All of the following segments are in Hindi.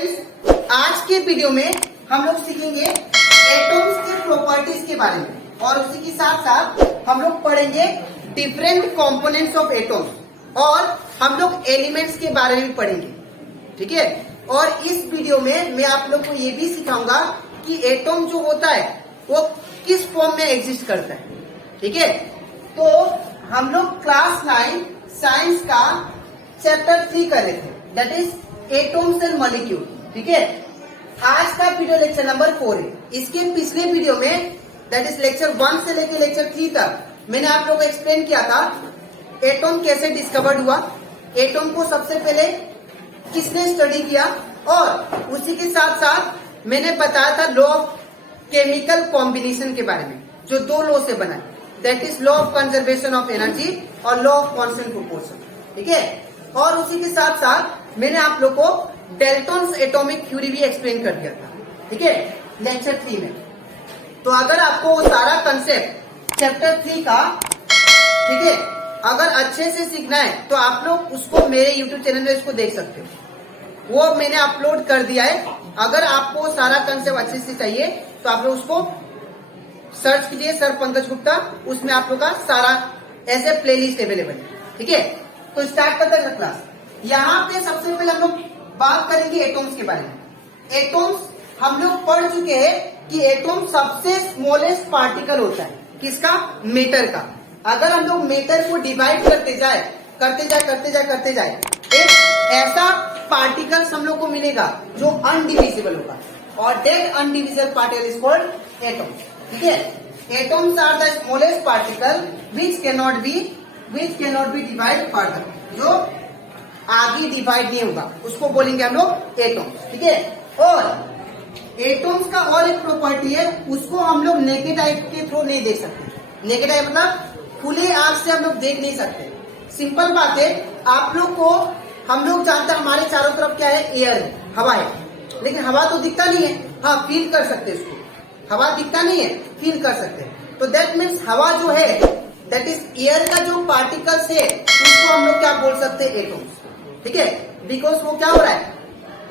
आज के वीडियो में हम लोग सीखेंगे एटम्स के प्रॉपर्टीज के बारे में और उसी के साथ साथ हम लोग पढ़ेंगे डिफरेंट कंपोनेंट्स ऑफ एटम्स और हम लोग एलिमेंट्स के बारे में पढ़ेंगे। ठीक है, और इस वीडियो में मैं आप लोग को ये भी सिखाऊंगा कि एटम जो होता है वो किस फॉर्म में एग्जिस्ट करता है। ठीक है, तो हम लोग क्लास 9 साइंस का चैप्टर 3 कर रहे थे, that is atoms and molecule. ठीक है, आज का वीडियो लेक्चर नंबर 4 है। इसके पिछले वीडियो में दैट इज लेक्चर 1 से लेकर लेक्चर 3 तक मैंने आप लोगों को एक्सप्लेन किया था एटम कैसे डिस्कवर्ड हुआ, एटम को सबसे पहले किसने स्टडी किया, और उसी के साथ साथ मैंने बताया था लॉ ऑफ केमिकल कॉम्बिनेशन के बारे में, जो 2 लॉ से बना है, that is law of conservation of energy और लॉ ऑफ कांस्टेंट प्रोपोर्शन। ठीक है, और उसी के साथ साथ मैंने आप लोग को डेल्टन्स एटॉमिक थ्योरी भी एक्सप्लेन कर दिया था। ठीक है, लेक्चर 3 में। तो अगर आपको वो सारा कंसेप्ट चैप्टर 3 का, ठीक है, अगर अच्छे से सीखना है तो आप लोग उसको मेरे यूट्यूब चैनल में इसको देख सकते हो, वो मैंने अपलोड कर दिया है। अगर आपको सारा कंसेप्ट अच्छे से चाहिए तो आप लोग उसको सर्च कीजिए, सर पंकज गुप्ता, उसमें आप लोग का सारा ऐसे प्लेलिस्ट अवेलेबल है। ठीक है, तो स्टार्ट करते हैं क्लास। यहाँ पे सबसे पहले हम लोग बात करेंगे एटम्स के बारे में। एटम्स हम लोग पढ़ चुके हैं कि एटम सबसे स्मॉलेस्ट पार्टिकल होता है, किसका? मैटर का। अगर हम लोग मैटर को डिवाइड करते जाए एक ऐसा पार्टिकल हम लोग को मिलेगा जो अनडिविजिबल होगा, और that indivisible particle is called atom. ठीक है, atoms are the smallest particle which cannot be divide further, जो आगे डिवाइड नहीं होगा, उसको बोलेंगे हम लोग एटम। ठीक है, और एटम्स का और एक प्रॉपर्टी है, उसको हम लोग नेकेड आई के थ्रू नहीं देख सकते। नेकेड आई मतलब खुले आंख से हम लोग देख नहीं सकते। सिंपल बात है, आप लोग को हम लोग जानते हैं हमारे चारों तरफ क्या है, एयर है, हवा है, लेकिन हवा तो दिखता नहीं है। हाँ, फील कर सकते इसको, हवा दिखता नहीं है, फील कर सकते हैं। तो दैट मीन्स हवा जो है, दैट इज एयर का जो पार्टिकल्स है, उसको हम लोग क्या बोल सकते हैं, एटम्स। ठीक है, बिकॉज वो क्या हो रहा है,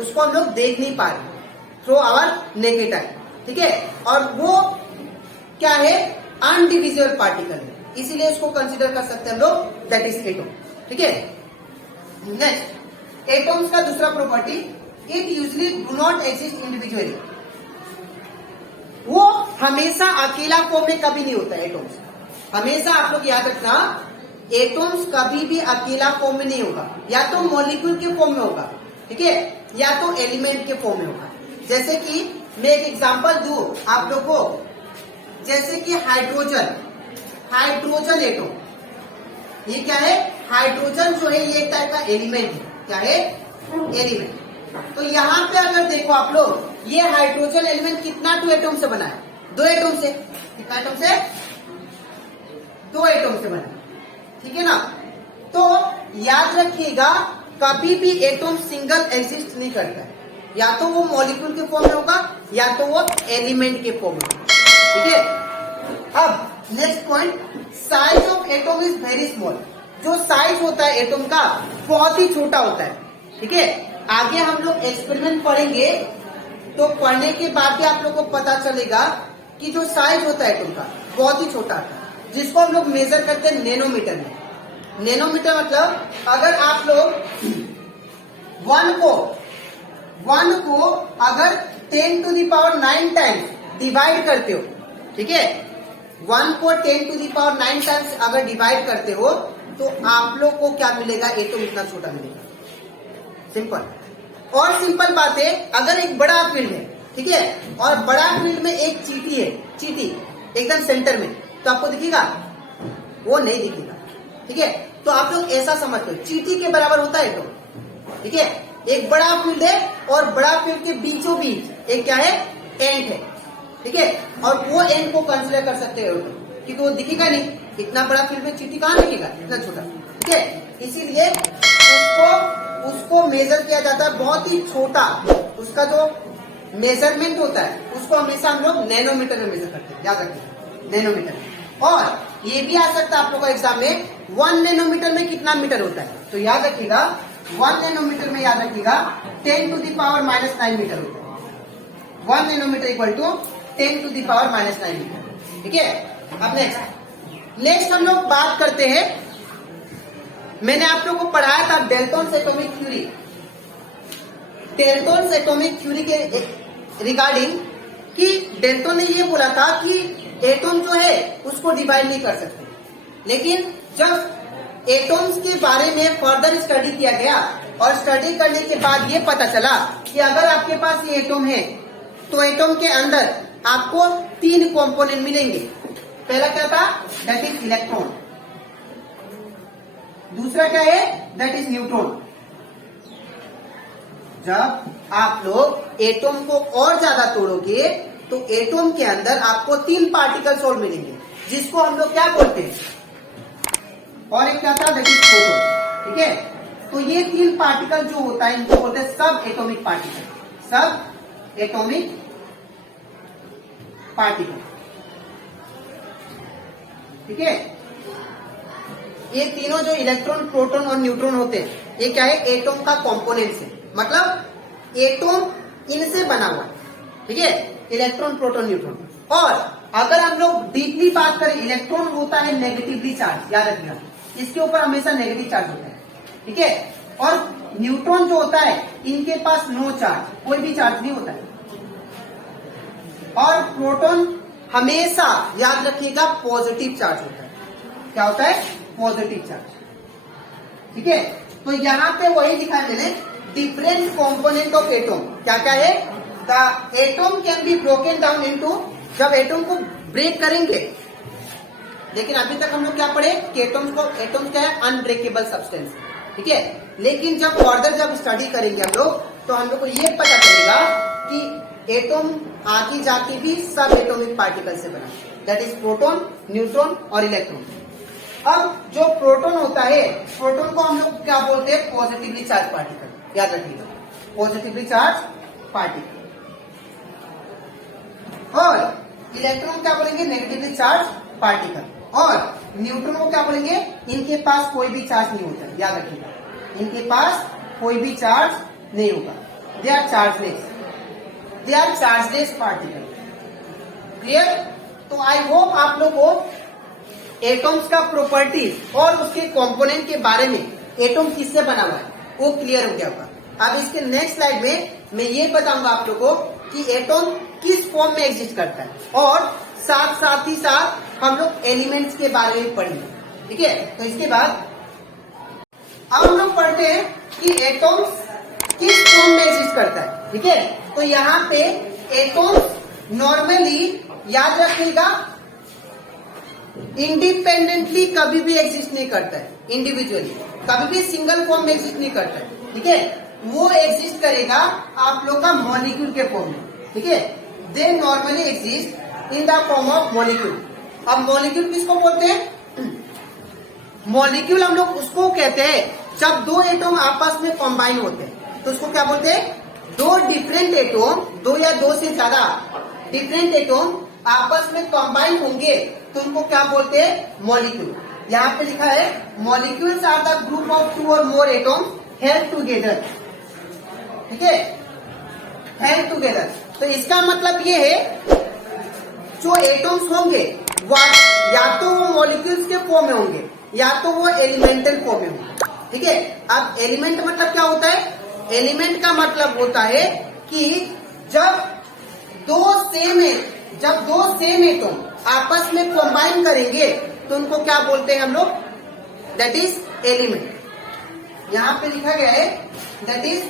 उसको हम लोग देख नहीं पा रहे थ्रू आवर नेकेड आई। ठीक है, और वो क्या है, अनडिविजिबल पार्टिकल है, इसीलिए इसको कंसीडर कर सकते हैं हम लोग, दैट इज एटम। ठीक है, नेक्स्ट एटम्स का दूसरा property, it usually do not exist individually. वो हमेशा अकेला फॉर्म में कभी नहीं होता है। एटम्स हमेशा, आप लोग याद रखना, एटम्स कभी भी अकेला फॉर्म में नहीं होगा, या तो मॉलिक्यूल के फॉर्म में होगा, ठीक है, या तो एलिमेंट के फॉर्म में होगा। जैसे कि मैं एक एग्जांपल दूं आप लोग को, जैसे कि हाइड्रोजन एटम, ये क्या है, हाइड्रोजन जो है ये एक टाइप का एलिमेंट है। क्या है, एलिमेंट। तो यहाँ पे अगर देखो आप लोग, ये हाइड्रोजन एलिमेंट कितना 2 एटम से बना है, 2 एटम से। कितना एटम से? 2 एटम से बना है। ठीक है ना, तो याद रखिएगा कभी भी एटम सिंगल एग्जिस्ट नहीं करता है, या तो वो मॉलिक्यूल के फॉर्म में होगा या तो वो एलिमेंट के फॉर्म में। ठीक है, अब next point, size of atom is very small. जो साइज होता है एटम का बहुत ही छोटा होता है। ठीक है, आगे हम लोग एक्सपेरिमेंट पढ़ेंगे, तो पढ़ने के बाद भी आप लोग को पता चलेगा कि जो साइज होता है एटम का बहुत ही छोटा है, जिसको हम लोग मेजर करते हैं नैनोमीटर में। नैनोमीटर मतलब अगर आप लोग 1 को अगर 10⁹ टाइम्स डिवाइड करते हो, ठीक है, 1 को 10⁹ टाइम्स अगर डिवाइड करते हो तो आप लोग को क्या मिलेगा, एटम इतना छोटा मिलेगा। सिंपल। और सिंपल बात है, अगर एक बड़ा फील्ड है, ठीक है, और बड़ा फील्ड में एक चींटी है, चींटी एकदम सेंटर में, तो आपको दिखेगा? वो नहीं दिखेगा। ठीक है, तो आप लोग ऐसा समझते हो, चींटी के बराबर होता है एटम। ठीक है, एक बड़ा फील्ड है और बड़ा फील्ड के बीचों बीच एक क्या है, एंड है। ठीक है, और वो एंड को कंसीडर कर सकते हो एटम, क्योंकि वो दिखेगा नहीं, इतना बड़ा फील्ड में चींटी कहाँ दिखेगा, इतना छोटा। ठीक है, इसीलिए उसको मेजर किया जाता है बहुत ही छोटा, उसका जो मेजरमेंट होता है उसको हमेशा हम लोग नैनोमीटर में मेजर करते हैं, याद रखिए, नैनोमीटर। और ये भी आ सकता है आप लोग का एग्जाम में, 1 नैनोमीटर में कितना मीटर होता है, तो याद रखिएगा 1 नैनोमीटर में याद रखिएगा 10 टू द पावर -9 मीटर होता है। 1 nanometre equal to 10 to the power -9 metre. ठीक है, अब नेक्स्ट हम लोग बात करते हैं, मैंने आप लोगों को पढ़ाया था Dalton's atomic theory. Dalton's atomic theory के रिगार्डिंग कि डेल्टन ने ये बोला था कि एटॉम जो है उसको डिवाइड नहीं कर सकते, लेकिन जब एटॉम्स के बारे में फर्दर स्टडी किया गया और स्टडी करने के बाद ये पता चला कि अगर आपके पास ये एटॉम है तो एटॉम के अंदर आपको 3 कंपोनेंट मिलेंगे। पहला क्या था, दैट इज इलेक्ट्रॉन। दूसरा क्या है, दैट इज न्यूट्रॉन। जब आप लोग एटॉम को और ज्यादा तोड़ोगे तो एटॉम के अंदर आपको 3 पार्टिकल्स और मिलेंगे, जिसको हम लोग क्या बोलते हैं, और एक क्या था, दैट इज प्रोटॉन। ठीक है, तो ये 3 पार्टिकल जो होता है इनको बोलते हैं सब एटॉमिक पार्टिकल। सब एटॉमिक पार्टिकल। ठीक है, ये तीनों जो इलेक्ट्रॉन, प्रोटॉन और न्यूट्रॉन होते हैं, ये क्या है, एटॉम का कंपोनेंट्स है, मतलब एटॉम इनसे बना हुआ। ठीक है, इलेक्ट्रॉन, प्रोटॉन, न्यूट्रॉन। और अगर हम लोग डीपली बात करें, इलेक्ट्रॉन होता है नेगेटिवली चार्ज, याद रखिएगा, इसके ऊपर हमेशा नेगेटिव चार्ज होता है। ठीक है, और न्यूट्रॉन जो होता है इनके पास नो चार्ज, कोई भी चार्ज नहीं होता है। और प्रोटॉन हमेशा याद रखिएगा पॉजिटिव चार्ज होता है। क्या होता है, पॉजिटिव चार्ज। ठीक है, तो यहाँ पे वही लिखा है मैंने, डिफरेंट कंपोनेंट ऑफ एटॉम। क्या क्या है, the atom can be broken down into, जब एटॉम को ब्रेक करेंगे, लेकिन अभी तक हम लोग क्या पढ़े कि एटॉम्स क्या है, अनब्रेकेबल सब्सटेंस। ठीक है, लेकिन जब फर्दर जब स्टडी करेंगे हम लोग तो हम लोग को ये पता चलेगा कि एटॉम आगे जाके भी सब एटॉमिक पार्टिकल से बना, दैट इज प्रोटॉन, न्यूट्रॉन और इलेक्ट्रॉन। अब जो प्रोटॉन होता है, प्रोटॉन को हम लोग क्या बोलते हैं, पॉजिटिवली चार्ज पार्टिकल। याद रखिएगा, पॉजिटिवली चार्ज पार्टिकल। और इलेक्ट्रॉन क्या बोलेंगे, नेगेटिवली चार्ज पार्टिकल। और न्यूट्रॉन को क्या बोलेंगे, इनके पास कोई भी चार्ज नहीं होता, याद रखिएगा, इनके पास कोई भी चार्ज नहीं होगा, they are chargeless, they are chargeless particle. Clear? तो आई होप आप लोग को एटॉम्स का प्रॉपर्टीज और उसके कंपोनेंट के बारे में, एटॉम किससे बना हुआ है, वो क्लियर हो गया होगा। अब इसके नेक्स्ट स्लाइड में मैं ये बताऊंगा आप लोगों को कि एटॉम किस फॉर्म में एग्जिस्ट करता है, और साथ ही साथ हम लोग एलिमेंट्स के बारे में पढ़ेंगे। ठीक है, तो इसके बाद अब हम लोग पढ़ते हैं कि एटॉम्स किस फॉर्म में एग्जिस्ट करता है। ठीक है, तो यहाँ पे एटॉम्स नॉर्मली याद रखिएगा इंडिपेंडेंटली कभी भी एग्जिस्ट नहीं करता है, इंडिविजुअली कभी भी सिंगल फॉर्म में एग्जिस्ट नहीं करता है। ठीक है, वो एग्जिस्ट करेगा आप लोग का मॉलिक्यूल के फॉर्म में। ठीक है, they normally exist in the form of molecule. अब मॉलिक्यूल किसको बोलते हैं, मॉलिक्यूल हम लोग उसको कहते हैं जब 2 एटॉम आपस में कंबाइन होते हैं, तो उसको क्या बोलते हैं, 2 डिफरेंट एटॉम, 2 या 2 से ज्यादा डिफरेंट एटॉम आपस में कंबाइन होंगे तो उनको क्या बोलते हैं, मॉलिक्यूल। यहाँ पे लिखा है molecules are the group of 2 or more atoms held together. ठीक है, हेल्ड टुगेदर, तो इसका मतलब ये है जो एटॉम्स होंगे या तो वो मॉलिक्यूल्स के फॉर्म में होंगे या तो वो एलिमेंटल फॉर्म में होंगे। ठीक है, अब एलिमेंट मतलब क्या होता है, एलिमेंट का मतलब होता है कि जब दो सेम एटॉम आपस में कंबाइन करेंगे तो उनको क्या बोलते हैं हम लोग, दैट इज एलिमेंट। यहाँ पे लिखा गया है that is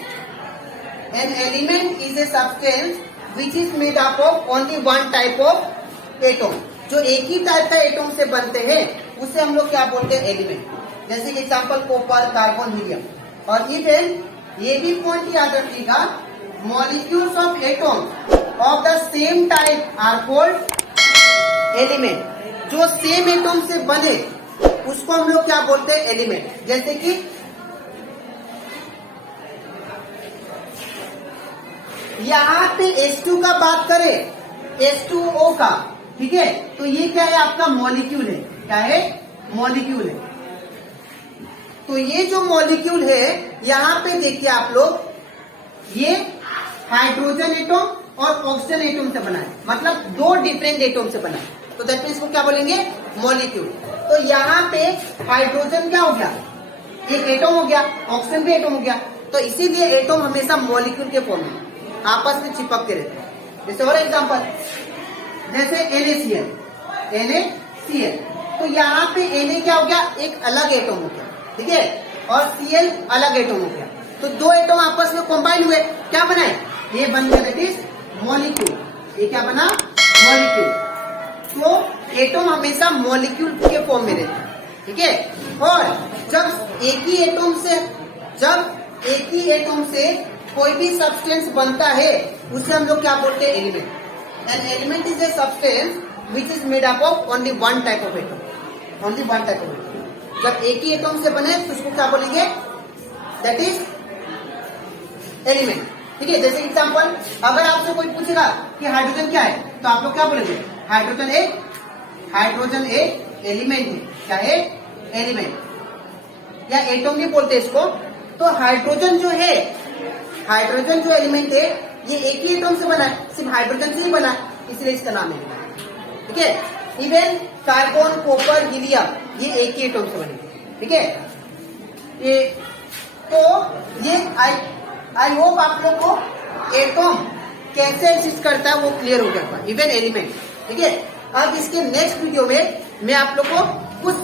an element is a substance which is made up of only one type of atom. जो एक ही टाइप का एटॉम से बनते हैं उसे हम लोग क्या बोलते हैं, एलिमेंट। जैसे कि एग्जाम्पल कॉपर, कार्बन, हीलियम। और इवन ये भी पॉइंट याद रखिएगा, molecules of atom of the same type are called element. जो सेम एटॉम से बने उसको हम लोग क्या बोलते हैं, एलिमेंट। जैसे कि यहाँ पे H2 का बात करें, H2O का, ठीक है, तो ये क्या है, आपका मॉलिक्यूल है। क्या है, मॉलिक्यूल है। तो ये जो मॉलिक्यूल है यहाँ पे देखिए आप लोग, ये हाइड्रोजन एटम और ऑक्सीजन एटम से बना है, मतलब दो डिफरेंट एटम से बना है। तो दैट मीन्स को क्या बोलेंगे, मॉलिक्यूल। तो यहाँ पे हाइड्रोजन क्या हो गया, एक एटम हो गया, ऑक्सीजन भी एटम हो गया। तो इसीलिए एटम हमेशा मॉलिक्यूल के फॉर्म में आपस में चिपकते रहते हैं। जैसे और एग्जांपल, जैसे NaCl, तो यहाँ पे Na क्या हो गया, एक अलग एटम हो गया, ठीक है, और Cl अलग एटम हो गया। तो दो एटम आपस में कंबाइन हुए, क्या बनाए, ये बन गया दैट इज मॉलिक्यूल। ये क्या बना, मॉलिक्यूल। तो एटम हमेशा मॉलिक्यूल के फॉर्म में रहता है, ठीक है। और जब एक ही एटम से कोई भी सब्सटेंस बनता है, उसे हम लोग क्या बोलते हैं, element. An element is a substance which is made up of only one type of atom, only one type of atom. जब एक ही एटम से बने तो उसको क्या बोलेंगे, दैट इज एलिमेंट, ठीक है। जैसे एग्जांपल, अगर आपसे कोई पूछेगा कि हाइड्रोजन क्या है, तो आप लोग क्या बोलेंगे, हाइड्रोजन एक एलिमेंट है। क्या है, एलिमेंट या एटम भी बोलते हैं इसको। तो हाइड्रोजन जो एलिमेंट है, ये एक ही एटम से बना है, सिर्फ हाइड्रोजन से ही बना है, इसलिए इसका नाम है, ठीक है। इवन कार्बन, कॉपर, हीलियम, ये एक ही एटम से बने, ठीक है। ये तो ये आई होप आप लोग को एटम कैसे एग्जिस्ट करता है वो क्लियर हो गया, इवन एलिमेंट, ठीक है। अब इसके नेक्स्ट वीडियो में मैं आप लोग को कुछ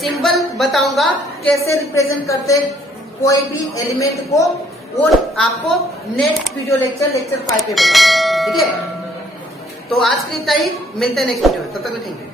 सिंबल बताऊंगा कैसे रिप्रेजेंट करते कोई भी एलिमेंट को, वो आपको नेक्स्ट वीडियो लेक्चर 5 पे बताऊंगा, ठीक है। तो आज के लिए इतना ही, मिलते हैं नेक्स्ट वीडियो में, तब तक थैंक यू।